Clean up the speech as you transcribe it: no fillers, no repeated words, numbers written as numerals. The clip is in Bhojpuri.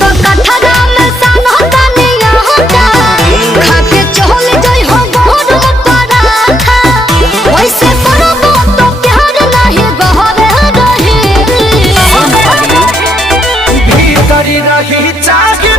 तो कठरा में सानो तनिया होता खाके चहल जाई हो गोर पराठा वैसे करबो तो प्यार नहीं गहरे रही भीतरी रही चाहे